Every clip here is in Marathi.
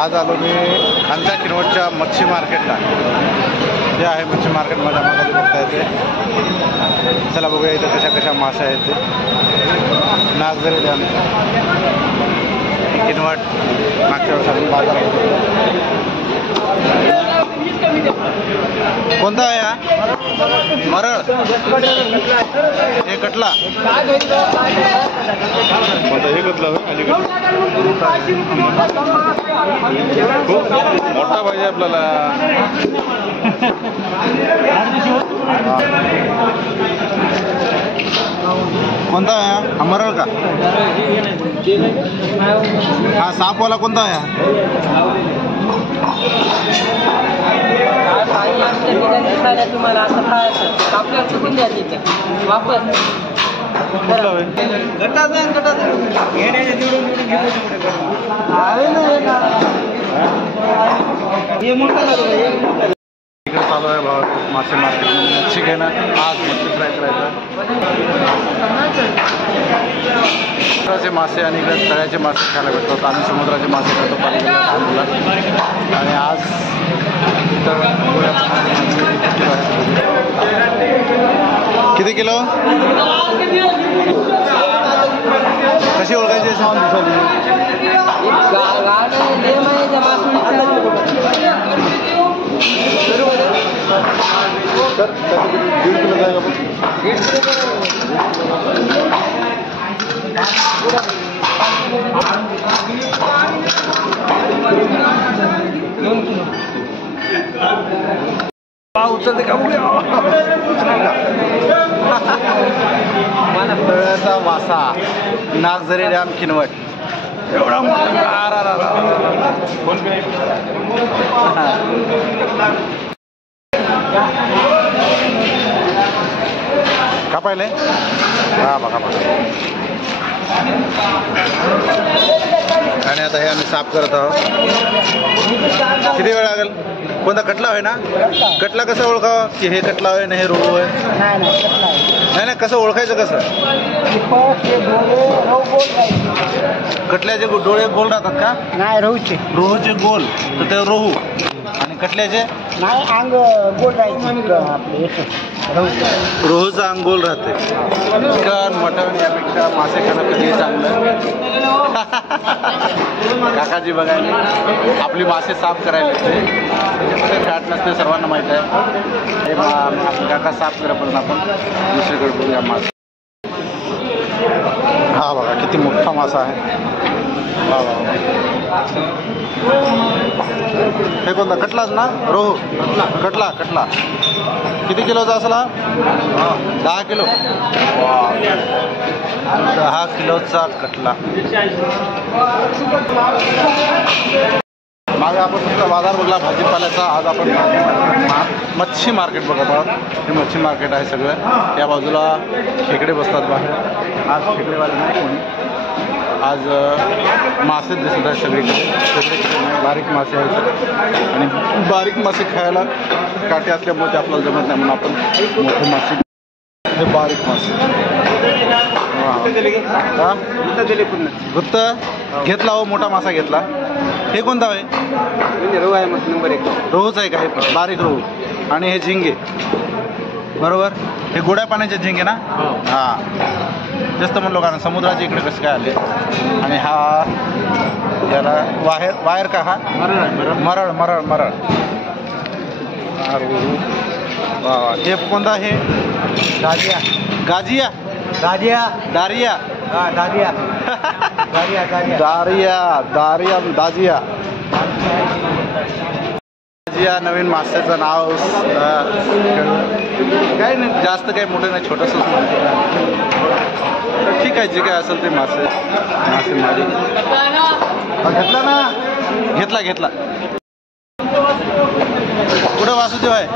आज आलो मी खांदा किनवटच्या मच्छी मार्केटला. हे आहे मच्छी मार्केट, मला मागे बघता येते. चला बघूया इथं कशा कशा मासे आहेत ते. नागझरी डॅम, किनवट, मागच्या वर्षी बाजार. कोणता आहे हा? मरळ, हे कटला. कोणता हे कटला? खूप मोठा पाहिजे आपल्याला. कोणता आहे हा? मरळ का? हा सापवाला कोणता आहे? तुम्हाला असं खायचं आपल्याला चुकून द्या तिथे वापस इकडे चालू आहे भाव मासे मार्केट. मच्छी घेणं, आज मच्छी फ्राय करायचा. समुद्राचे मासे आणि इकडे तळ्याचे मासे खायला भेटतात. आम्ही समुद्राचे मासे खातो पाहिजे. आणि आज इतर किती किलो? कशी ओळखायची सांग दिसली? तर 1.5 किलो जाएगा. उचलते का तळ्याचा मासा, नागझरी डॅम, किनवट. एवढा मोठा का पाहिले? हा बघा बघा. आणि आता हे आम्ही साफ करत आहोत. किती वेळ लागेल? कोणता कटला आहे ना? कटला कसं ओळखावं की हे कटला आहे ना हे रोहू आहे? नाही नाही, कसं ओळखायचं? कसं कटल्याचे डोळे गोल राहतात का? नाही, रोहूचे गोल तर ते रोहू. आणि कटल्याचे नाही, अंग गोल राहायचं आपले. रोहूचं अंग गोल राहते. चिकन मटण यापेक्षा मासे खाणं कधी चांगलं. काकाजी बघायला आपली मासे साफ करायला येते. त्याच्यामध्ये फॅट नसते, सर्वांना माहीत आहे. हे आपले काका साफ करेपर्यंत आपण दुसरीकडे बघूया मासे. हा बघा किती मोठा मासा आहे. वा वा. हे कोणता? कटलाच ना? रोहू कटला. कटला किती किलोचा असला? 10 किलो. 10 किलोचा कटला. मागे आपण फक्त बाजार बघला भाजीपाल्याचा. आज आपण मच्छी मार्केट बघत आहोत. हे मच्छी मार्केट आहे सगळं. या बाजूला खेकडे बसतात बाहेर. आज खेकडेवाले नाही कोणी. आज मासे दिसत आहेत सगळीकडे. बारीक मासे आहेत आणि बारीक मासे खायला काटे असल्यामुळे ते आपल्याला जमत नाही, म्हणून आपण मोठे मासे. हे बारीक मासे. गुत्त घेतला हो, मोठा मासा घेतला. हे कोणता आहे? रोहू आहे नंबर 1. रोहूच आहे का? हे बारीक रोहू. आणि हे झिंगे बरोबर. हे गोड्या पाण्याचे झिंगे ना? हां, जास्त म्हणलो कारण समुद्राच्या इकडे कसं काय आले. आणि हा याला वायर का? हा मरळ. मरळ मरळ. वा वा. हे कोणता? हे दारिया. गाजिया. दारिया. दारिया. हा दारिया. दारिया. दारिया. दारिया. दाजिया. दाजिया नवीन मास्याचं नाव. काही नाही, जास्त काही मोठं नाही, छोटंसंच मासे. ठीक आहे, जे काय असेल ते मासे मारी. घेतला ना? घेतला. कुठं वासुदेव आहे?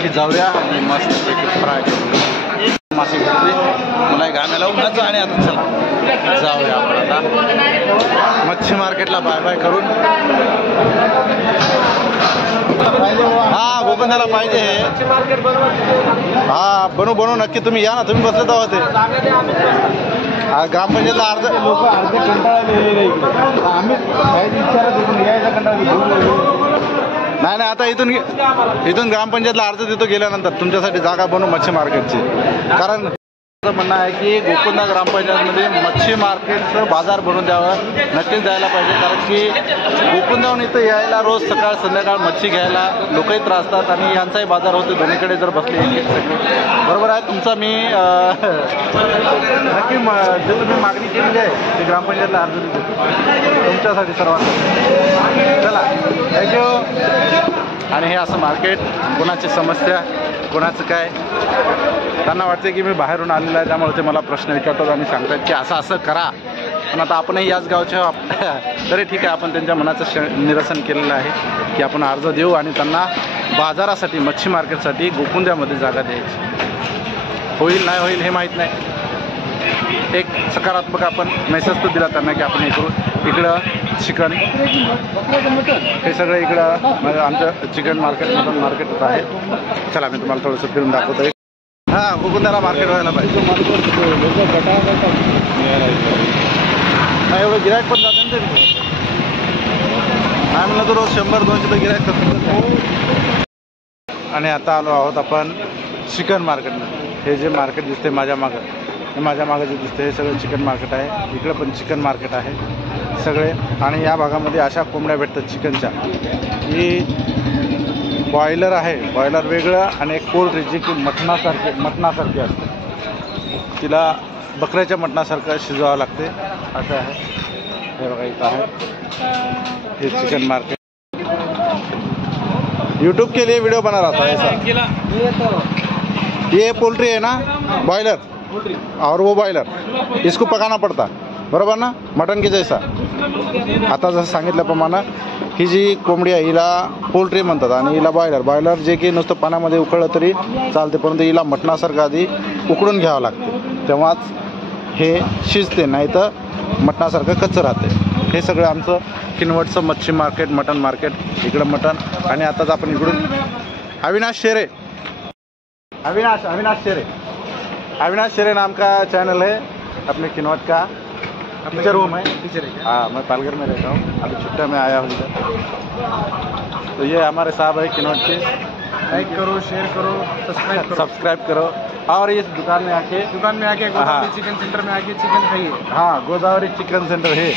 की जाऊया आणि मस्त फ्राय मासे घेतली मला घामायला उन्हाचं आणि आता चला जाऊया आपण आता मच्छी मार्केटला बाय बाय करून. हा गोकुंदाला पाहिजे हे. हा बनवू नक्की. तुम्ही या ना, तुम्ही बसले तेव्हा ते ग्रामपंचायतला अर्ध लोक अर्धे कंटाळलेले आम्ही यायचा कंटाळा. नाही आता इथून ग्रामपंचायतला अर्ज देतो गेल्यानंतर तुमच्यासाठी जागा बनवू मच्छी मार्केटची. कारण म्हणणं आहे की गोकुंदा ग्रामपंचायतमध्ये मच्छी मार्केटचं बाजार बनवून द्यावं, नक्कीच द्यायला पाहिजे. कारण की गोकुंदाहून इथं यायला रोज सकाळ संध्याकाळ मच्छी घ्यायला लोकही त्रासतात आणि यांचाही बाजार होतो. दोन्हीकडे जर बसले बरोबर आहे तुमचा. मी नक्की जे तुम्ही मागणी केलेली आहे ते ग्रामपंचायतला अर्ज देतो तुमच्यासाठी सर्वांना. चला थँक्यू. आणि हे असं मार्केट, कोणाची समस्या कोणाचं काय, त्यांना वाटते की मी बाहेरून आलेलं आहे त्यामुळे ते मला प्रश्न विचारतात आणि सांगतात की असं करा. पण आता आपणही याच गावचे तरी ठीक आहे, आपण त्यांच्या मनाचं निरसन केलेलं आहे की आपण अर्ज देऊ आणि त्यांना बाजारासाठी मच्छी मार्केटसाठी गोकुंद्यामध्ये जागा द्यायची. होईल नाही होईल हे माहीत नाही. एक सकारात्मक आपण मेसेज तर दिला त्यांना की आपण इकडं चिकन हे सगळं इकडं आमचं चिकन मार्केट मटन मार्केटच आहे. चला मी तुम्हाला थोडंसं फिरून दाखवतो. हां गोकुंदाला मार्केट व्हायला पाहिजे. नाही एवढं गिरायक पण जाते ना तरी नाही म्हणलं तर रोज 100-200 तर गिरायक करतो. आणि आता आलो आहोत आपण चिकन मार्केटमध्ये. हे जे मार्केट दिसते माझ्या मागं जे दिसते हे सगळं चिकन मार्केट आहे. इकडं पण चिकन मार्केट आहे सगळे. आणि या भागामध्ये अशा कोंबड्या भेटतात चिकनच्या की बॉयलर आहे, बॉयलर वेगळं आणि एक पोल्ट्री जी की मटणासारखी असते. तिला बकऱ्याच्या मटणासारखं शिजवावं लागते असं आहे. हे बघा इथं आहे हे चिकन मार्केट. यूट्यूब के लिए वीडियो बना रहा था ऐसा. ये पोल्ट्री है ना बॉयलर और वो बॉयलर इसको पकाना पड़ता बरोबर ना मटन के जैसा. आता जसं सांगितल्याप्रमाणे ही जी कोंबडी आहे हिला पोल्ट्री म्हणतात आणि हिला बॉयलर जे की नुसतं पाण्यामध्ये उकळलं तरी चालते, परंतु हिला मटणासारखं आधी उकडून घ्यावं लागते तेव्हाच हे शिजते, नाही तर मटणासारखं कच्चं राहते. हे सगळं आमचं किनवटचं मच्छी मार्केट मटन मार्केट. इकडं मटन. आणि आताच आपण इकडून अविनाश शेरे नाम का चैनल है अपने किनवट का. टीचर रूम है. हाँ मैं पालघर में रहता हूँ, अभी छुट्टा में आया हूँ इधर. तो ये हमारे साहब है किनवट के. लाइक करो, शेयर करो, सब्सक्राइब करो और इस दुकान में आके गोदावरी चिकन सेंटर में आके चिकन खाइए. हाँ गोदावरी चिकन सेंटर है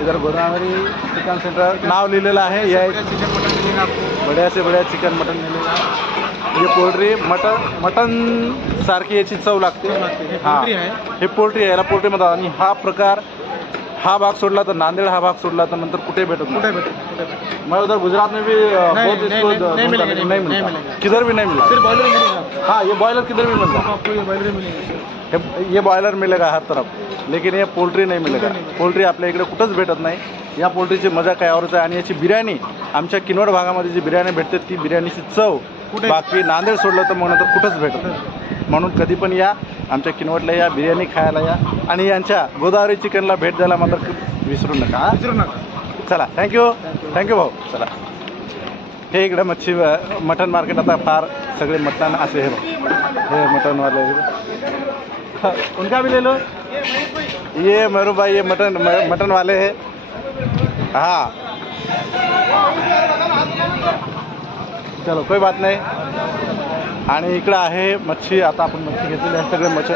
इधर. गोदावरी चिकन सेंटर नाव लिहिलेलं आहे. या चिकन मटन मिलेगा आपको, बढ़िया से बढ़िया चिकन मटन मिलेगा. ये पोल्ट्री मटन सारखी याची चव लागते. हे पोल्ट्री आहे, याला पोल्ट्री म्हणतात. आणि हा प्रकार हा भाग सोडला तर नांदेड हा भाग सोडला तर नंतर कुठे भेटत कुठे मैं उधर गुजरात में भी नहीं मिलेगा. किधर भी नहीं मिलेगा. सिर्फ बॉयलर मिलेगा. हाँ ये बॉयलर किधर भी मिलता है. आपको ये बॉयलर मिलेगा. ये बॉयलर मिलेगा हर तरफ, लेकिन ये पोल्ट्री नाही मिळेल. पोल्ट्री आपल्या इकडे कुठंच भेटत नाही. या पोल्ट्रीची मजा काय आवडत आहे. आणि याची बिर्याणी आमच्या किनवट भागामध्ये जी बिर्याणी भेटते ती बिर्याणीची चव बाकी नांदेड सोडलं तर मग नंतर कुठंच भेटत नाही. म्हणून कधी पण या आमच्या किनवटला या, बिर्याणी खायला या आणि यांच्या गोदावरी चिकनला भेट द्यायला मात्र विसरू नका. चला थँक्यू भाऊ. चला हे इकडं मटन मार्केट. आता फार सगळे मटण असे हे मटनवाले. उनका भी ले लो. ये मेरू भाई ये मटन वाले है. हाँ चलो कोई बात नाही. आणि इकडं आहे मच्छी. आता आपण मच्छी घेतलेली आहे सगळे मच्छी.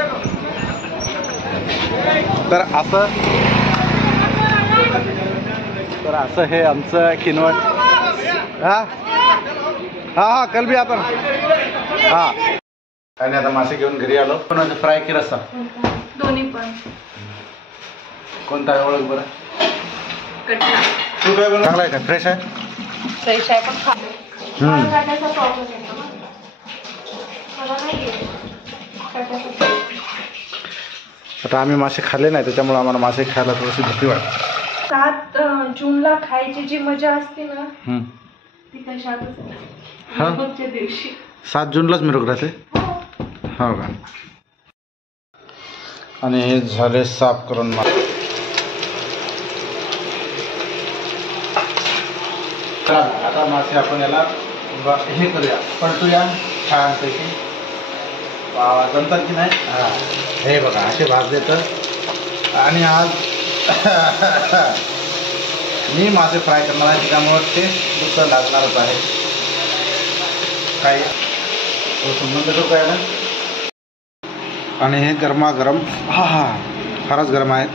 तर असं हे आमचं किनवट. हां कल भी आता हां आणि आता मासे घेऊन घरी आलो. पण फ्राय की रस्सा दोन्ही पण. कोणता आहे ओळख बरं? कटला तू काय बरं? चांगला आहे का? फ्रेश आहे? फ्रेश आहे पण हम्म. काटाचा प्रॉब्लेम येतो ना मला नाही येत काटाचा. आता आम्ही मासे खाल्ले नाही त्याच्यामुळे आम्हाला मासे खायला थोडीशी भीती वाटते. 7 जूनला खायची जी मजा असते ना हम्म. ती कशातच हा? मिरवणुकीच्या दिवशी. 7 जूनलाच मिरवत राहते. हो का? आणि हे झाले साफ करून मासे. आता मासे आपण याला हे करूया, पलटूया छानपैकी. जमतात की नाही? हां, हे बघा असे भाजले तर. आणि आज मी मासे फ्राय करणार आहे त्यामुळं ते दुसरं लागणारच आहे. काय तो संबंध तो काय ना. आणि हे गरमागरम. हा हा, फारच गरम आहेत.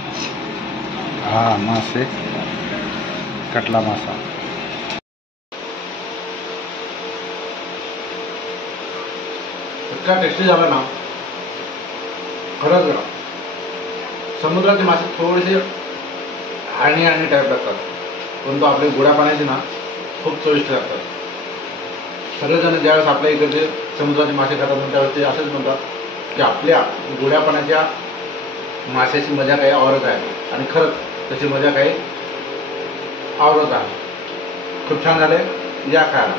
हा मासे, कटला मासा. इतका टेस्टी झाला ना खरंच गरम. समुद्राचे मासे थोडेसे आणि टाईप लागतात परंतु आपले गोड्या पाण्याचे ना खूप चविष्ट लागतात. सगळेजण ज्यावेळेस आपल्या इकडचे समुद्राचे मासे खातात त्यावेळेस ते असंच म्हणतात की आपल्या गोड्या पाण्याच्या माशाची मजा काही औरच आहे. आणि खरंच तशी मजा काही औरच आहे. खूप छान झाले. या खायला.